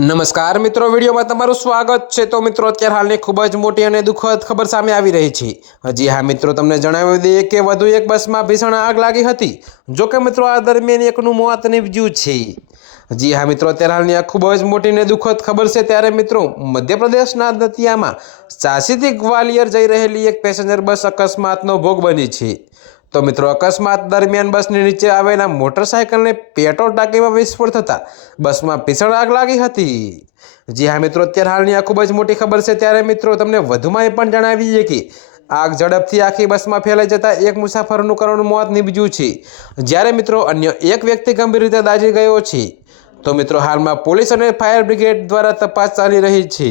નમસ્કાર મિત્રો, વિડીયોમાં તમારું સ્વાગત છે. તો મિત્રો, અત્યારે હાલની ખૂબ જ મોટી અને દુઃખદ ખબર સામે આવી રહી છે. હજી હા મિત્રો, તમને જણાવી દઈએ કે વધુ એક બસમાં ભીષણ આગ લાગી હતી. જો કે મિત્રો, આ દરમિયાન એકનું મોત નીપજ્યું છે. જી હા મિત્રો, અત્યારે હાલની આ ખૂબ જ મોટી અને દુઃખદ ખબર છે. ત્યારે મિત્રો, મધ્યપ્રદેશના દતિયામાં ઝાંસીથી ગ્વાલિયર જઈ રહેલી એક પેસેન્જર બસ અકસ્માતનો ભોગ બની છે. તો મિત્રો, અકસ્માત દરમિયાન બસની નીચે આવેલા મોટરસાયકલને પેટ્રોલ ટાંકીમાં વિસ્ફોટ થતાં બસમાં ભીષણ આગ લાગી હતી. જી હા મિત્રો, અત્યારે હાલની આ ખૂબ જ મોટી ખબર છે. ત્યારે મિત્રો, તમને વધુમાં એ પણ જણાવીએ કે આગ ઝડપથી આખી બસમાં ફેલાઈ જતાં એક મુસાફરનું કરુણ મોત નીપજ્યું છે. જ્યારે મિત્રો, અન્ય એક વ્યક્તિ ગંભીર રીતે દાઝી ગયો છે. તો મિત્રો, હાલમાં પોલીસ અને ફાયર બ્રિગેડ દ્વારા તપાસ ચાલી રહી છે.